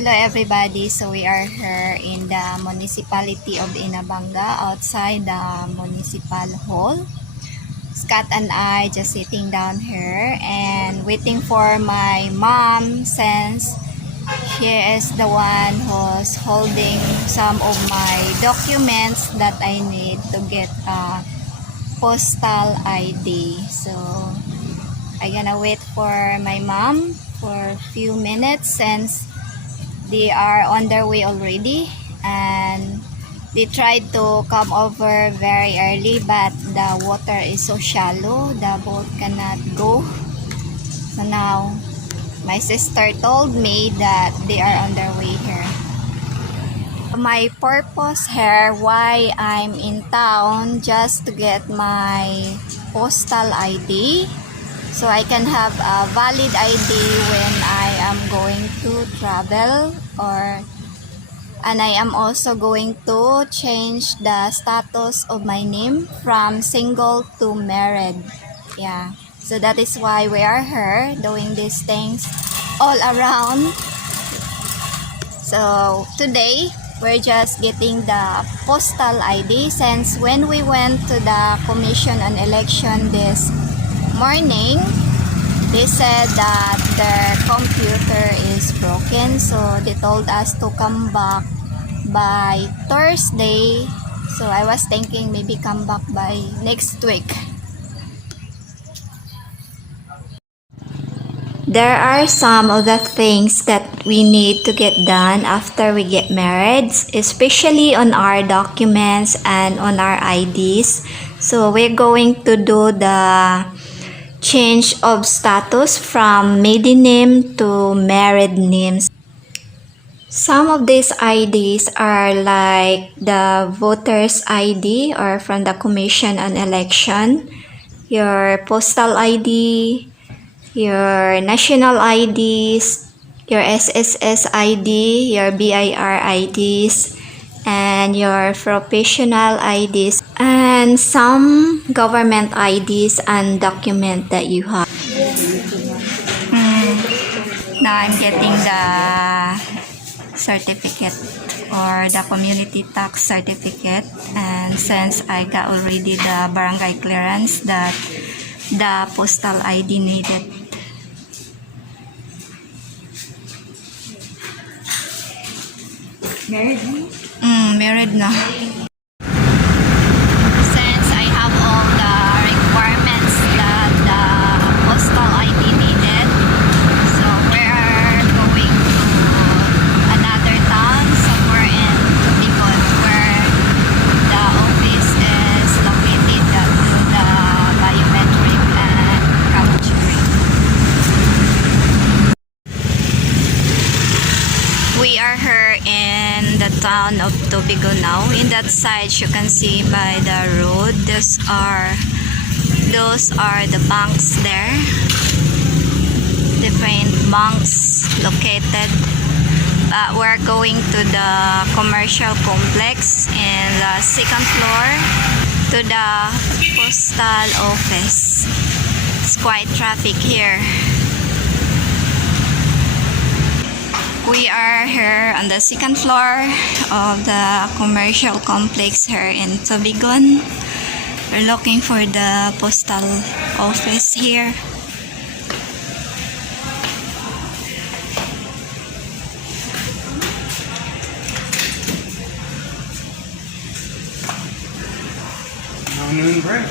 Hello everybody, so we are here in the municipality of Inabanga outside the municipal hall. Scott and I just sitting down here and waiting for my mom since she is the one who's holding some of my documents that I need to get a postal ID. So I'm gonna wait for my mom for a few minutes since they are on their way already, and they tried to come over very early, but the water is so shallow the boat cannot go. So now my sister told me that they are on their way here. My purpose here why I'm in town just to get my postal ID, so I can have a valid ID when I am going to travel, and I am also going to change the status of my name from single to married. Yeah, so that is why we are here doing these things all around. So today we're just getting the postal ID since when we went to the Commission on Election this morning, they said that their computer is broken, so they told us to come back by Thursday. So I was thinking maybe come back by next week. There are some of the things that we need to get done after we get married, especially on our documents and on our IDs. So we're going to do the change of status from maiden name to married names. Some of these IDs are like the voter's ID or from the Commission on Election, your postal ID, your national IDs, your SSS ID, your BIR IDs, and your professional IDs, and some government IDs and document that you have. Now I'm getting the certificate or the community tax certificate, and since I got already the barangay clearance that the postal ID needed. Married? Married na. Since I have all the requirements that the postal ID needed, so we're going to another town somewhere in Tubigon where the office is located to the biometric and capturing. We are here in the town of Tubigon now. In that side you can see by the road, those are the banks there, different banks located. We're going to the commercial complex in the second floor to the postal office. It's quite traffic here. We are here on the second floor of the commercial complex here in Tubigon. We're looking for the postal office here. Noon break.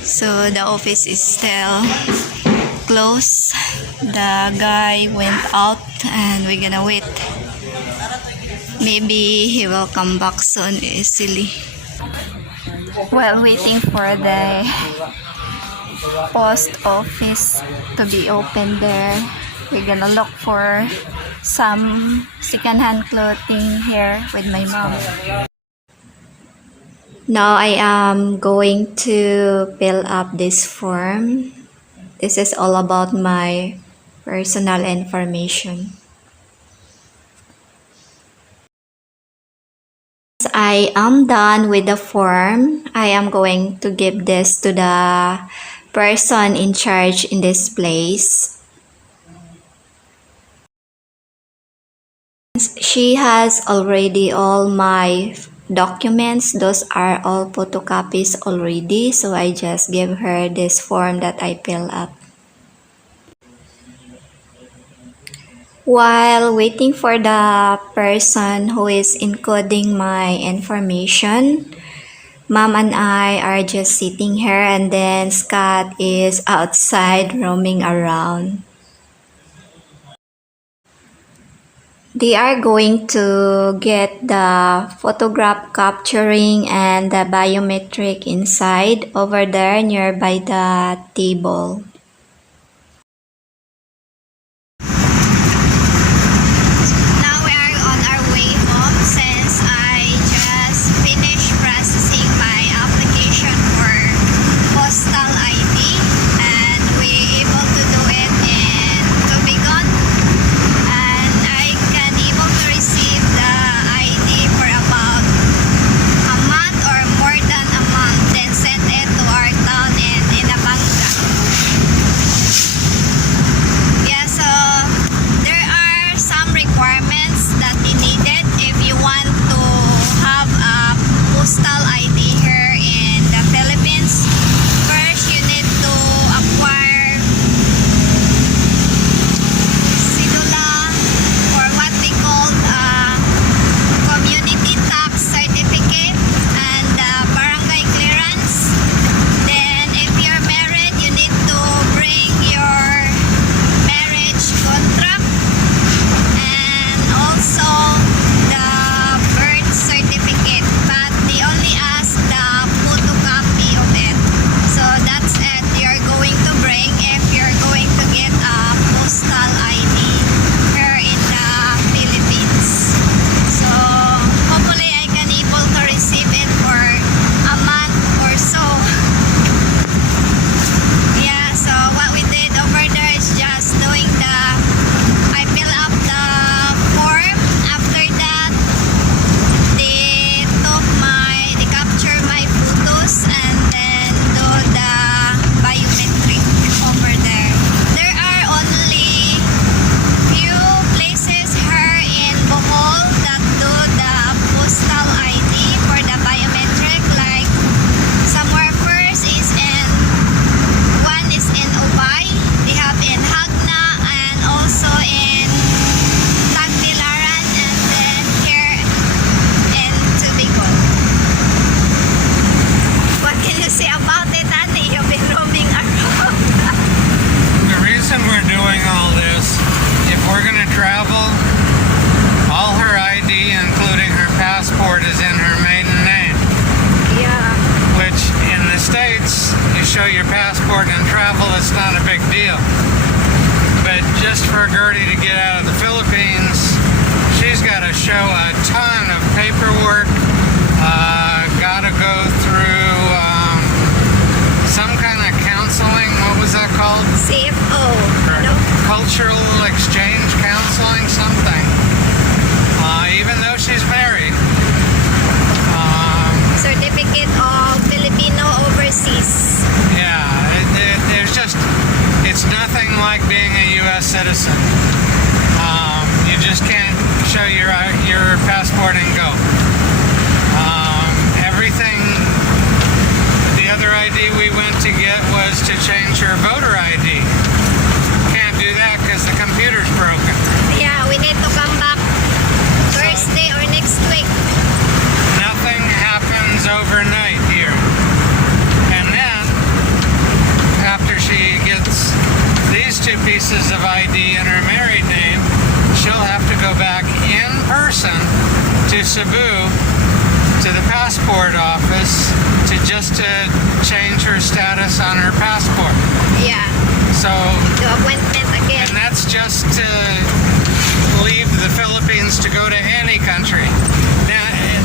So the office is still closed. The guy went out and we're gonna wait. Maybe he will come back soon easily. While waiting for the post office to be open there, we're gonna look for some second-hand clothing here with my mom. Now I am going to fill up this form. This is all about my personal information. I am done with the form. I am going to give this to the person in charge in this place. She has already all my documents. Those are all photocopies already. So I just give her this form that I fill up. While waiting for the person who is encoding my information, Mom and I are just sitting here, and then Scott is outside roaming around. They are going to get the photograph capturing and the biometric inside over there nearby the table. Now we are on our way home since I just finished processing my application for postal ID, and we able to do it in Tubigon, and I can able to receive the ID for about a month or more than a month, then send it to our town in Inabanga. Yeah, so there are some requirements that you needed if you want to have a postal ID here in the Philippines. First, you need to acquire Sidula, or what we call community tax certificate, and barangay clearance. Then if you're married, you need to bring your marriage contract, and also the birth certificate, but they only ask the photocopy of it. So that's it you're going to bring if you're going to get a postal ID here in the Philippines. So hopefully I can able to receive it for a month or so. Yeah, so what we did over there is just doing I fill up the form. After that, they capture my photos and then do the biometric over there. There are only few places here in Bohol that do the postal ID for the biometric. Like somewhere first is one is in Ubay, they have in Jagna, and also in Tagbilaran, and then here in Tubigon. What can you say about it, Annie? You've been roaming around. The reason we're doing all this, if we're going to travel, all her ID, including her passport, is in her maiden name. Yeah. Which in the States, you show your passport and travel, it's not a big deal. But just for Gertie to get out of the Philippines, she's got to show a ton of paperwork, got to go through some kind of counseling. What was that called? CFO. No? Cultural exchange counseling, something. Even though she's married. Certificate of Filipino overseas. Yeah, it's nothing like being a U.S. citizen. You just can't show your passport and go. Everything, the other ID we went to get was to change her voter ID. Can't do that because the computer's broken. Yeah, we need to come back Thursday or next week. Nothing happens overnight here. And then, after she gets these two pieces of ID in her married name, she'll have to go back in person to Cebu, to the passport office, to change her status on her passport. Yeah. So, The appointment again. and that's just to leave the Philippines to go to any country.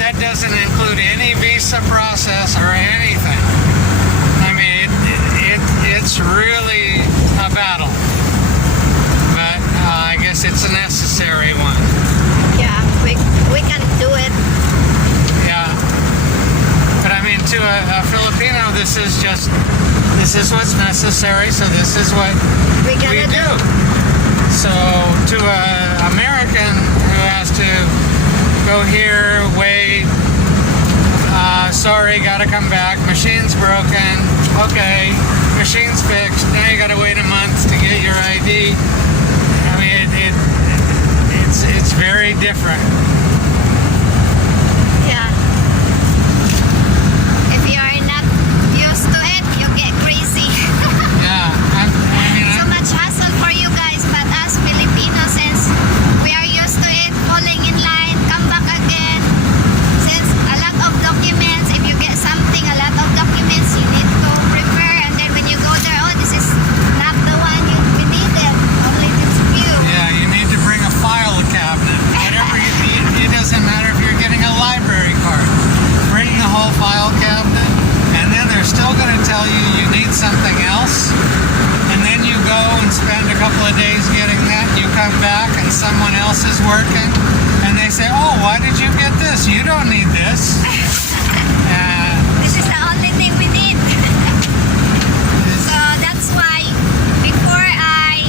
That doesn't include any visa process or anything. I mean, it's really a battle. But I guess it's a necessary one. Yeah, we can do it. Yeah, It's just, this is what's necessary, so this is what We we gotta do. So to an American who has to go here, wait, sorry, gotta come back, machine's broken, okay, machine's fixed, now you gotta wait a month to get your ID. I mean, it's very different. Yeah. If you are not used to it, you get crazy. Yeah, So much hassle for you guys, but us Filipinos, since we are used to it, falling in line, come back again. Since a lot of documents, if you get something, a lot of documents, you need to prepare, and then when you go there, oh, this is not the one we needed, only this few. yeah, you need to bring a file cabinet. Whatever it doesn't matter if you're getting a library card. Bring the whole file cabinet, and then they're still going to tell you you need something else. And then you go and spend a couple of days getting that. You come back and someone else is working, and they say, "Oh, why did you get this? You don't need this." This is the only thing we need. So that's why before I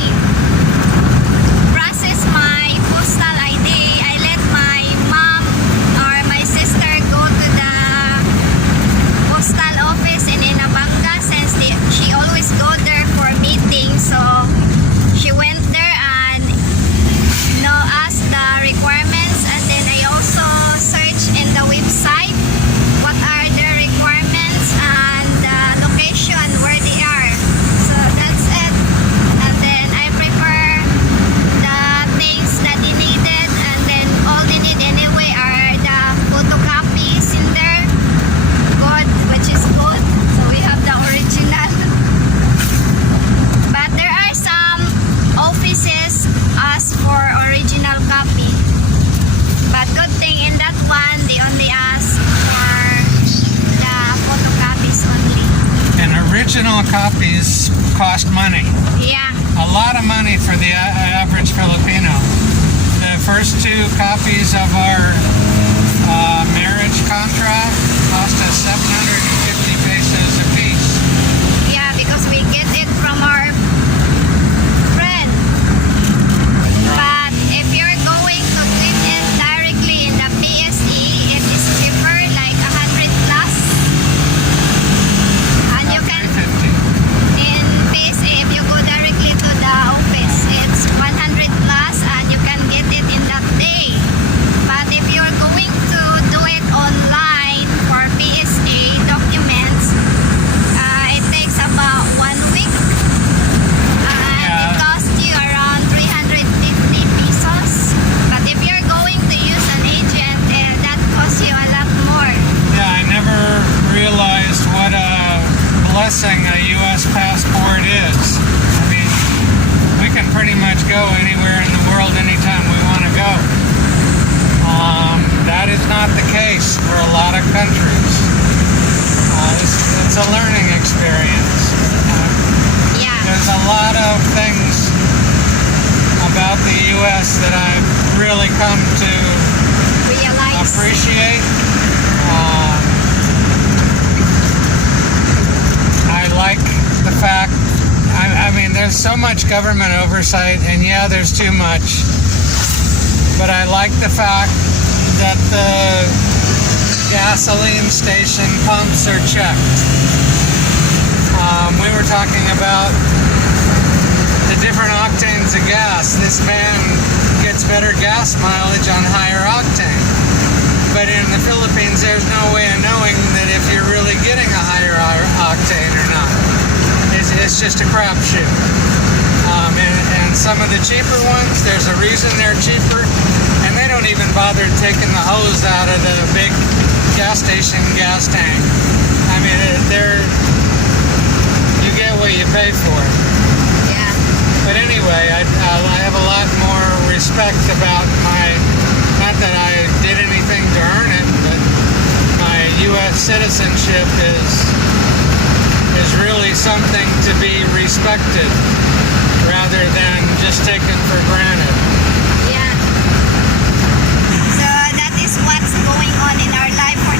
process my postal ID, I let my mom or my sister go to the postal office in Inabanga, since she always go there for meetings. So she went there and asked the requirements, and then I also searched in the website what are the requirements and the location where they are. So that's it. And then I prepare the things that they needed, and then all they need anyway are the photocopies in there. Good, which is good. So we have the original. But there are some offices ask for original copy. But good thing in that one, they only ask for the photocopies only. And original copies cost money. Yeah. A lot of money for the average Filipino. The first two copies of our marriage contract cost us 750 pesos a piece. Yeah, because we get it from our friend. But if you're going to get it directly in the PSE, it is cheaper, like 100 plus. And you can, 350. in PSE, if you go directly to the office, it's 100 plus, and you can get it in that day. But if you're going to do it online for PSA documents, it takes about 1 week. And it costs you around 350 pesos. But if you're going to use an agent, that costs you a lot more. Yeah, I never realized what a blessing a U.S. passport is. I mean, we can pretty much go anywhere in the world anytime we want to go. That is not the case for a lot of countries. It's a learning experience. Yeah. There's a lot of things about the U.S. that I've really come to Realize. appreciate. I like the fact, I mean, there's so much government oversight, and yeah, there's too much. But I like the fact that the gasoline station pumps are checked. We were talking about the different octanes of gas. This van gets better gas mileage on higher octane. But in the Philippines, there's no way of knowing that if you're really getting a higher octane or not. It's just a crapshoot. And some of the cheaper ones, there's a reason they're cheaper, and they don't even bother taking the hose out of the big gas station gas tank. I mean, you get what you pay for. Yeah. But anyway, I have a lot more respect about not that I did anything to earn it, but my U.S. citizenship is really something to be respected rather than just taken for granted. Yeah. So that is what's going on in our life for